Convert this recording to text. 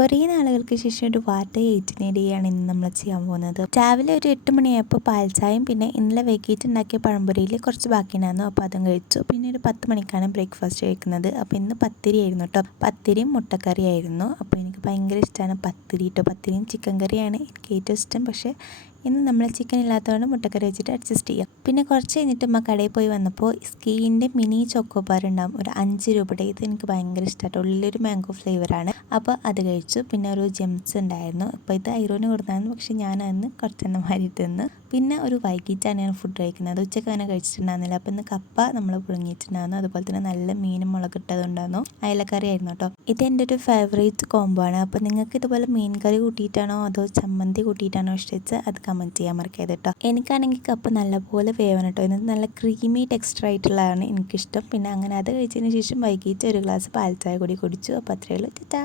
കുറേ നാളുകൾക്ക് ശേഷം ഒരു വാട്ടർ എയ്റ്റിനിടെയാണ് ഇന്ന് നമ്മൾ ചെയ്യാൻ പോകുന്നത്. രാവിലെ ഒരു 8 മണിയായപ്പോൾ പാൽച്ചായയും പിന്നെ ഇന്നലെ വൈകിട്ടുണ്ടാക്കിയ പഴംപൊരിയിൽ കുറച്ച് ബാക്കിയുണ്ടായിരുന്നു. അപ്പോൾ അതും കഴിച്ചു. പിന്നെ ഒരു 10 മണിക്കാണ് ബ്രേക്ക്ഫാസ്റ്റ് കഴിക്കുന്നത്. അപ്പോൾ ഇന്ന് പത്തിരി ആയിരുന്നു കേട്ടോ. പത്തിരിയും മുട്ടക്കറിയായിരുന്നു. അപ്പോൾ എനിക്ക് ഭയങ്കര ഇഷ്ടമാണ് പത്തിരി കേട്ടോ. പത്തിരിയും ചിക്കൻ കറിയാണ് എനിക്ക് ഏറ്റവും ഇഷ്ടം. പക്ഷേ ഇന്ന് നമ്മൾ ചിക്കൻ ഇല്ലാത്തതുകൊണ്ട് മുട്ടക്കറി വെച്ചിട്ട് അഡ്ജസ്റ്റ് ചെയ്യാം. പിന്നെ കുറച്ച് കഴിഞ്ഞിട്ട് അമ്മ കടയിൽ പോയി വന്നപ്പോൾ സ്കീൻ്റെ മിനി ചോക്കോബാർ ഉണ്ടാകും, ഒരു 5 രൂപയുടെ. ഇത് എനിക്ക് ഭയങ്കര ഇഷ്ടമായിട്ട്, ഉള്ളിലൊരു മാംഗോ ഫ്ലേവറാണ്. അപ്പോൾ അത് കഴിച്ചു. പിന്നെ ഒരു ജെംസ് ഉണ്ടായിരുന്നു. അപ്പോൾ ഇത് ഐറോന് കൊടുത്തായിരുന്നു, പക്ഷേ ഞാൻ അതിന് കുറച്ചെണ്ണം മാറിയിട്ട് തിന്ന്. പിന്നെ ഒരു വൈകിട്ടാണ് ഞാൻ ഫുഡ് കഴിക്കുന്നത്. ഉച്ചക്ക് അങ്ങനെ കഴിച്ചിട്ടുണ്ടായിരുന്നില്ല. അപ്പോൾ ഇന്ന് കപ്പ നമ്മൾ പുഴുങ്ങിയിട്ടുണ്ടായിരുന്നു. അതുപോലെ തന്നെ നല്ല മീനും മുളകിട്ടതുണ്ടായിരുന്നു. അയലക്കറി ആയിരുന്നു കേട്ടോ. ഇത് എൻ്റെ ഒരു ഫേവറേറ്റ് കോംബോ ആണ്. അപ്പോൾ നിങ്ങൾക്ക് ഇതുപോലെ മീൻ കറി കൂട്ടിയിട്ടാണോ അതോ ചമ്മന്തി കൂട്ടിയിട്ടാണോ ഇഷ്ടിച്ച് അത് കമൻറ്റ് ചെയ്യാൻ മറക്കരുത് കേട്ടോ. എനിക്കാണെങ്കിൽ കപ്പ നല്ലപോലെ വേവണം കേട്ടോ. ഇത് നല്ല ക്രീമി ടെക്സ്ചർ ആയിട്ടുള്ളതാണ് എനിക്കിഷ്ടം. പിന്നെ അങ്ങനെ അത് കഴിച്ചതിന് ശേഷം വൈകിട്ട് ഒരു ഗ്ലാസ് പാൽച്ചായ കൂടി കുടിച്ചു. അപ്പോൾ അത്രയേ ഉള്ളൂ. ടാറ്റാ.